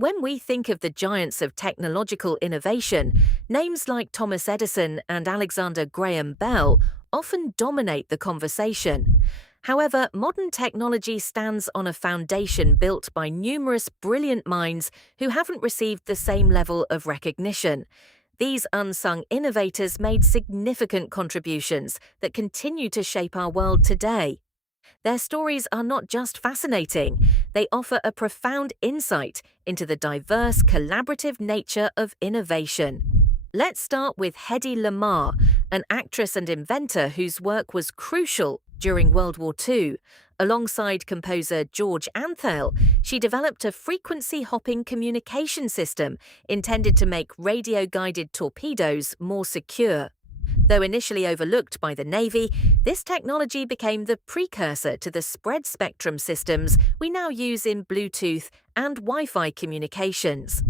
When we think of the giants of technological innovation, names like Thomas Edison and Alexander Graham Bell often dominate the conversation. However, modern technology stands on a foundation built by numerous brilliant minds who haven't received the same level of recognition. These unsung innovators made significant contributions that continue to shape our world today. Their stories are not just fascinating, they offer a profound insight into the diverse, collaborative nature of innovation. Let's start with Hedy Lamarr, an actress and inventor whose work was crucial during World War II. Alongside composer George Antheil, she developed a frequency-hopping communication system intended to make radio-guided torpedoes more secure. Though initially overlooked by the Navy, this technology became the precursor to the spread spectrum systems we now use in Bluetooth and Wi-Fi communications.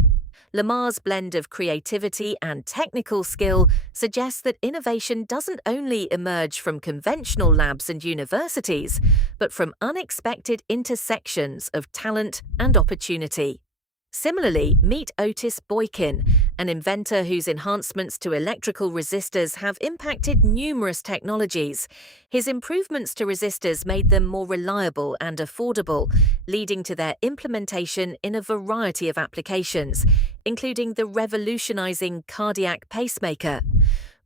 Lamar's blend of creativity and technical skill suggests that innovation doesn't only emerge from conventional labs and universities, but from unexpected intersections of talent and opportunity. Similarly, meet Otis Boykin, an inventor whose enhancements to electrical resistors have impacted numerous technologies. His improvements to resistors made them more reliable and affordable, leading to their implementation in a variety of applications, including the revolutionizing cardiac pacemaker.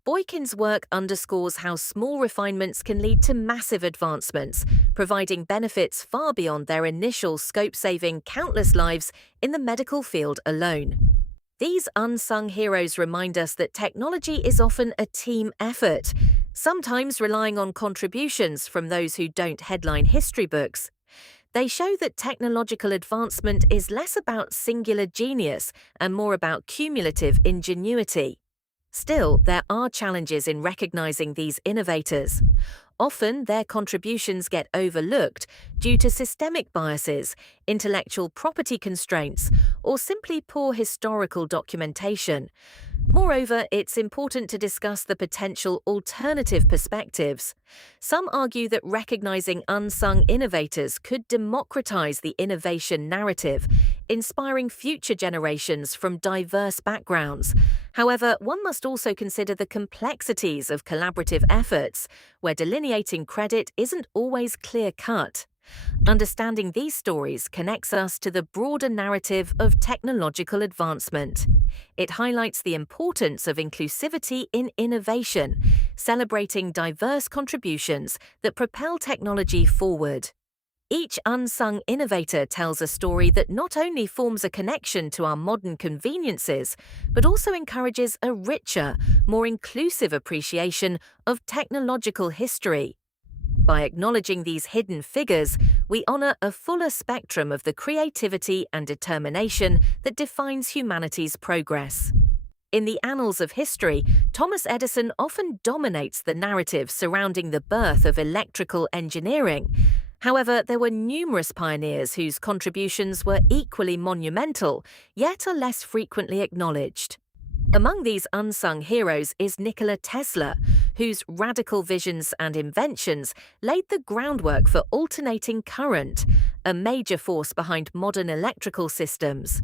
Boykin's work underscores how small refinements can lead to massive advancements, providing benefits far beyond their initial scope, saving countless lives in the medical field alone. These unsung heroes remind us that technology is often a team effort, sometimes relying on contributions from those who don't headline history books. They show that technological advancement is less about singular genius and more about cumulative ingenuity. Still, there are challenges in recognizing these innovators. Often, their contributions get overlooked due to systemic biases, intellectual property constraints, or simply poor historical documentation. Moreover, it's important to discuss the potential alternative perspectives. Some argue that recognizing unsung innovators could democratize the innovation narrative, inspiring future generations from diverse backgrounds. However, one must also consider the complexities of collaborative efforts, where delineating credit isn't always clear-cut. Understanding these stories connects us to the broader narrative of technological advancement. It highlights the importance of inclusivity in innovation, celebrating diverse contributions that propel technology forward. Each unsung innovator tells a story that not only forms a connection to our modern conveniences, but also encourages a richer, more inclusive appreciation of technological history. By acknowledging these hidden figures, we honor a fuller spectrum of the creativity and determination that defines humanity's progress. In the annals of history, Thomas Edison often dominates the narrative surrounding the birth of electrical engineering. However, there were numerous pioneers whose contributions were equally monumental, yet are less frequently acknowledged. Among these unsung heroes is Nikola Tesla, whose radical visions and inventions laid the groundwork for alternating current, a major force behind modern electrical systems.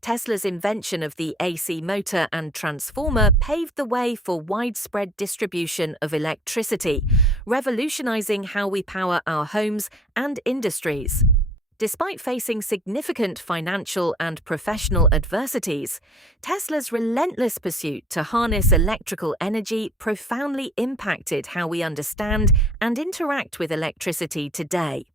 Tesla's invention of the AC motor and transformer paved the way for widespread distribution of electricity, revolutionizing how we power our homes and industries. Despite facing significant financial and professional adversities, Tesla's relentless pursuit to harness electrical energy profoundly impacted how we understand and interact with electricity today.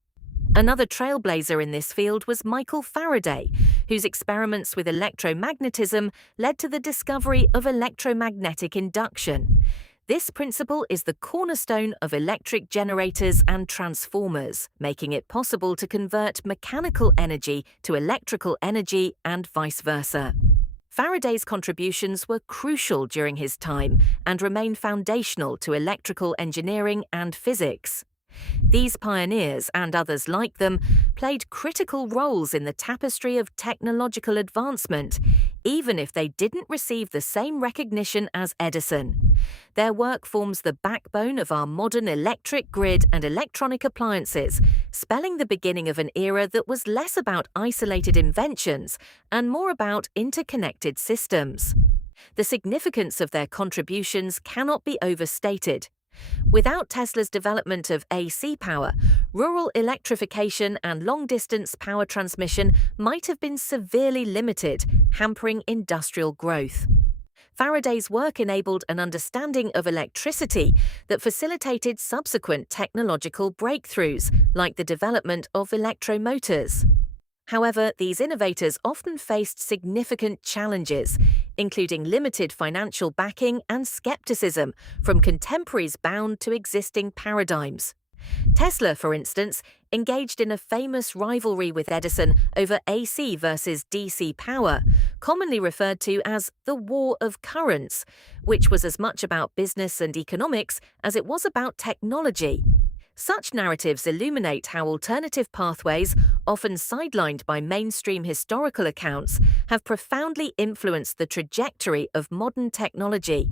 Another trailblazer in this field was Michael Faraday, whose experiments with electromagnetism led to the discovery of electromagnetic induction. This principle is the cornerstone of electric generators and transformers, making it possible to convert mechanical energy to electrical energy and vice versa. Faraday's contributions were crucial during his time and remain foundational to electrical engineering and physics. These pioneers, and others like them, played critical roles in the tapestry of technological advancement, even if they didn't receive the same recognition as Edison. Their work forms the backbone of our modern electric grid and electronic appliances, spelling the beginning of an era that was less about isolated inventions and more about interconnected systems. The significance of their contributions cannot be overstated. Without Tesla's development of AC power, rural electrification and long-distance power transmission might have been severely limited, hampering industrial growth. Faraday's work enabled an understanding of electricity that facilitated subsequent technological breakthroughs, like the development of electromotors. However, these innovators often faced significant challenges, including limited financial backing and skepticism from contemporaries bound to existing paradigms. Tesla, for instance, engaged in a famous rivalry with Edison over AC versus DC power, commonly referred to as the War of Currents, which was as much about business and economics as it was about technology. Such narratives illuminate how alternative pathways, often sidelined by mainstream historical accounts, have profoundly influenced the trajectory of modern technology.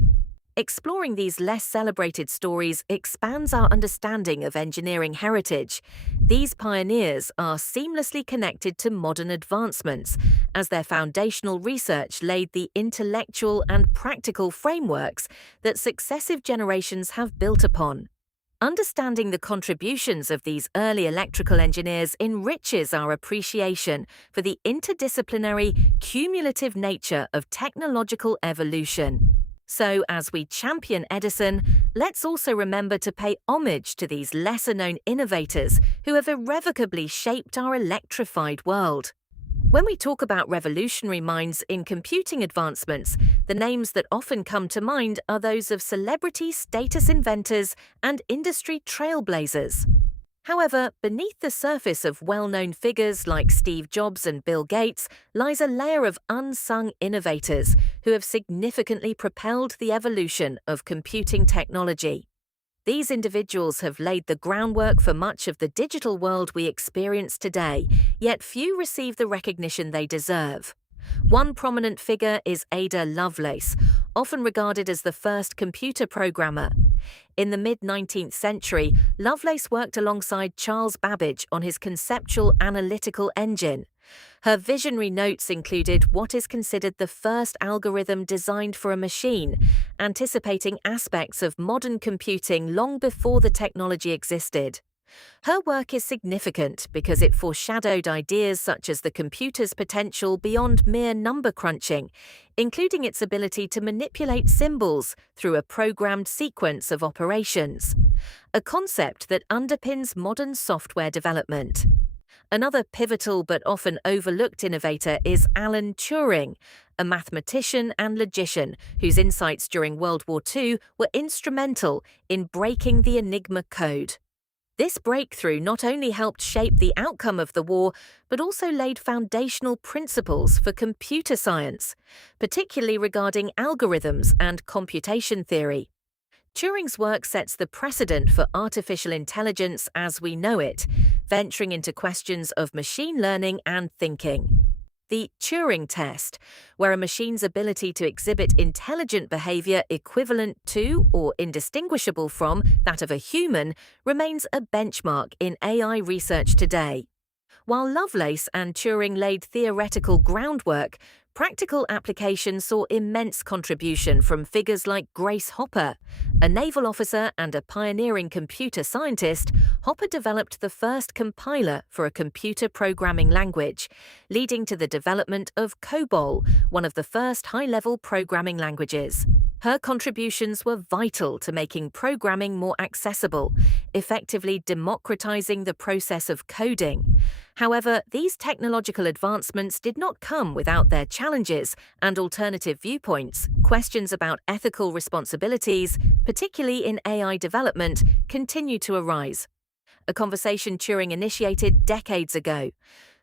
Exploring these less celebrated stories expands our understanding of engineering heritage. These pioneers are seamlessly connected to modern advancements, as their foundational research laid the intellectual and practical frameworks that successive generations have built upon. Understanding the contributions of these early electrical engineers enriches our appreciation for the interdisciplinary, cumulative nature of technological evolution. So, as we champion Edison, let's also remember to pay homage to these lesser-known innovators who have irrevocably shaped our electrified world. When we talk about revolutionary minds in computing advancements, the names that often come to mind are those of celebrity status inventors and industry trailblazers. However, beneath the surface of well-known figures like Steve Jobs and Bill Gates lies a layer of unsung innovators who have significantly propelled the evolution of computing technology. These individuals have laid the groundwork for much of the digital world we experience today, yet few receive the recognition they deserve. One prominent figure is Ada Lovelace, often regarded as the first computer programmer. In the mid-19th century, Lovelace worked alongside Charles Babbage on his conceptual analytical engine. Her visionary notes included what is considered the first algorithm designed for a machine, anticipating aspects of modern computing long before the technology existed. Her work is significant because it foreshadowed ideas such as the computer's potential beyond mere number crunching, including its ability to manipulate symbols through a programmed sequence of operations, a concept that underpins modern software development. Another pivotal but often overlooked innovator is Alan Turing, a mathematician and logician whose insights during World War II were instrumental in breaking the Enigma code. This breakthrough not only helped shape the outcome of the war, but also laid foundational principles for computer science, particularly regarding algorithms and computation theory. Turing's work sets the precedent for artificial intelligence as we know it, venturing into questions of machine learning and thinking. The Turing test, where a machine's ability to exhibit intelligent behavior equivalent to or indistinguishable from that of a human, remains a benchmark in AI research today. While Lovelace and Turing laid theoretical groundwork, practical application saw immense contribution from figures like Grace Hopper. A naval officer and a pioneering computer scientist, Hopper developed the first compiler for a computer programming language, leading to the development of COBOL, one of the first high-level programming languages. Her contributions were vital to making programming more accessible, effectively democratizing the process of coding. However, these technological advancements did not come without their challenges and alternative viewpoints. Questions about ethical responsibilities, particularly in AI development, continue to arise, a conversation Turing initiated decades ago.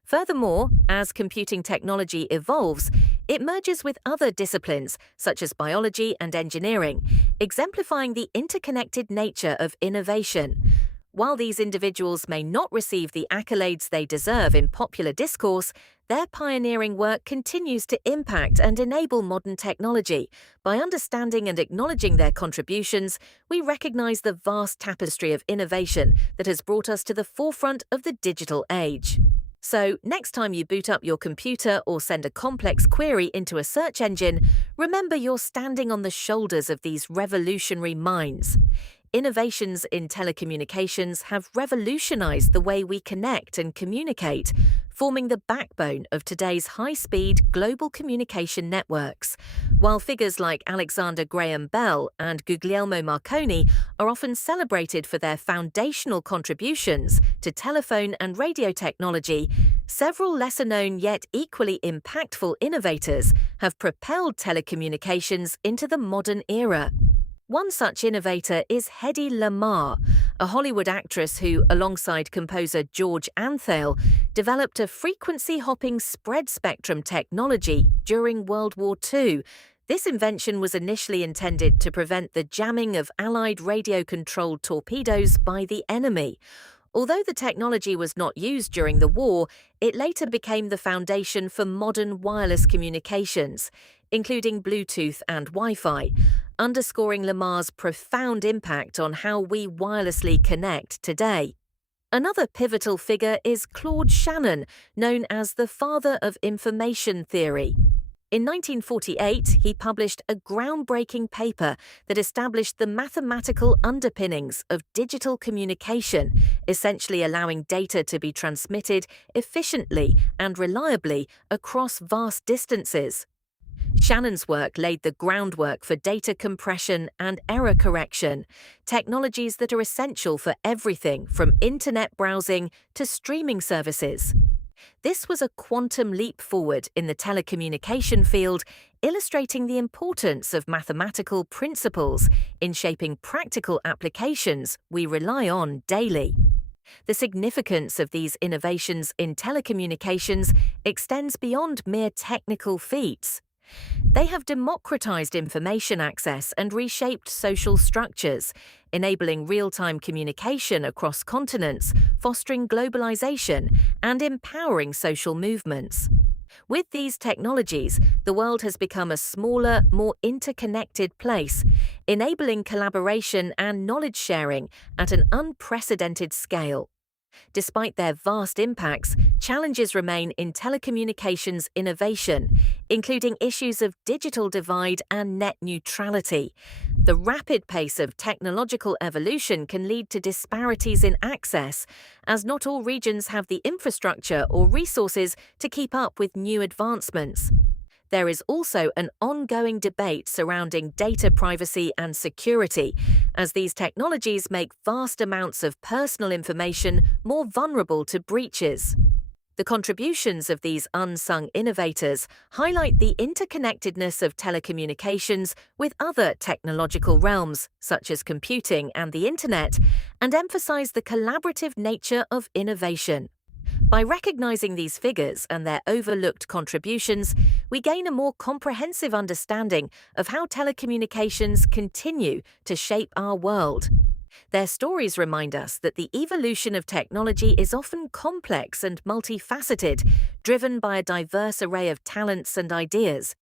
Furthermore, as computing technology evolves, it merges with other disciplines, such as biology and engineering, exemplifying the interconnected nature of innovation. While these individuals may not receive the accolades they deserve in popular discourse, their pioneering work continues to impact and enable modern technology. By understanding and acknowledging their contributions, we recognize the vast tapestry of innovation that has brought us to the forefront of the digital age. So, next time you boot up your computer or send a complex query into a search engine, remember you're standing on the shoulders of these revolutionary minds. Innovations in telecommunications have revolutionized the way we connect and communicate, forming the backbone of today's high-speed global communication networks. While figures like Alexander Graham Bell and Guglielmo Marconi are often celebrated for their foundational contributions to telephone and radio technology, several lesser-known yet equally impactful innovators have propelled telecommunications into the modern era. One such innovator is Hedy Lamarr, a Hollywood actress who, alongside composer George Antheil, developed a frequency-hopping spread spectrum technology during World War II. This invention was initially intended to prevent the jamming of Allied radio-controlled torpedoes by the enemy. Although the technology was not used during the war, it later became the foundation for modern wireless communications, including Bluetooth and Wi-Fi, underscoring Lamarr's profound impact on how we wirelessly connect today. Another pivotal figure is Claude Shannon, known as the father of information theory. In 1948, he published a groundbreaking paper that established the mathematical underpinnings of digital communication, essentially allowing data to be transmitted efficiently and reliably across vast distances. Shannon's work laid the groundwork for data compression and error correction, technologies that are essential for everything from internet browsing to streaming services. This was a quantum leap forward in the telecommunication field, illustrating the importance of mathematical principles in shaping practical applications we rely on daily. The significance of these innovations in telecommunications extends beyond mere technical feats. They have democratized information access and reshaped social structures, enabling real-time communication across continents, fostering globalization, and empowering social movements. With these technologies, the world has become a smaller, more interconnected place, enabling collaboration and knowledge sharing at an unprecedented scale. Despite their vast impacts, challenges remain in telecommunications innovation, including issues of digital divide and net neutrality. The rapid pace of technological evolution can lead to disparities in access, as not all regions have the infrastructure or resources to keep up with new advancements. There is also an ongoing debate surrounding data privacy and security, as these technologies make vast amounts of personal information more vulnerable to breaches. The contributions of these unsung innovators highlight the interconnectedness of telecommunications with other technological realms, such as computing and the internet, and emphasize the collaborative nature of innovation. By recognizing these figures and their overlooked contributions, we gain a more comprehensive understanding of how telecommunications continue to shape our world. Their stories remind us that the evolution of technology is often complex and multifaceted, driven by a diverse array of talents and ideas.